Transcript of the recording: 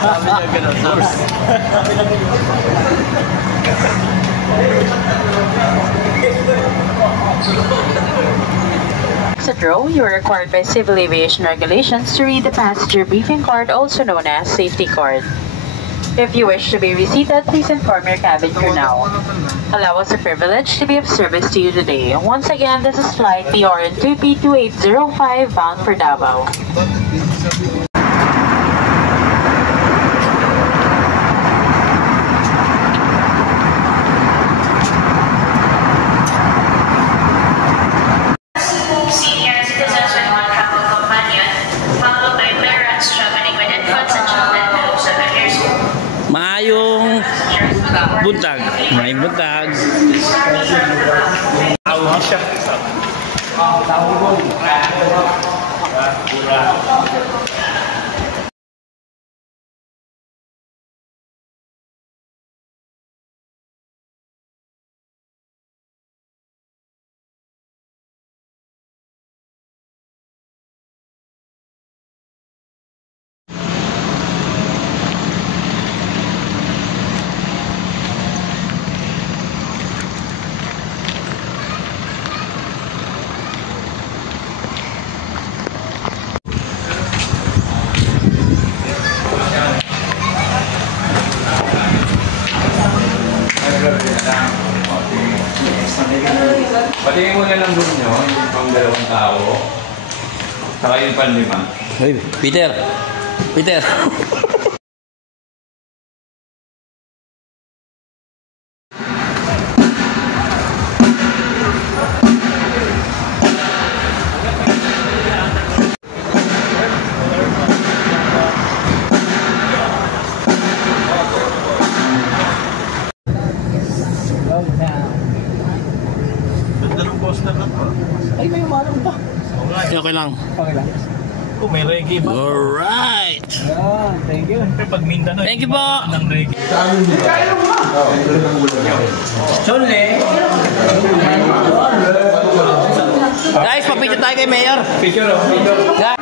Sabi niya ganun. Exit row, you are required by civil aviation regulations to read the passenger briefing card, also known as safety card. If you wish to be reseated, please inform your cabin crew now. Allow us the privilege to be of service to you today. Once again, this is flight PRN 2P2805 bound for Davao. Senior citizens with one travel companion, followed by parents traveling with infants and children below 7 years old. Maayong buntag. May buntag. Tawag siya. Tawag mo. Patingin mo na lang doon nyo, yung pang 2 tao. Saka yung pang 5. Hey, Peter. Peter. Ay, may umarang pa. Okay lang. Okay lang. Oh, may reggae ba? Alright. Yeah, thank you. Pag Mindanao. Thank you po. Ng reggae. Chole. Guys, papicture tayo kay Mayor. Picture, oh. Picture. Guys.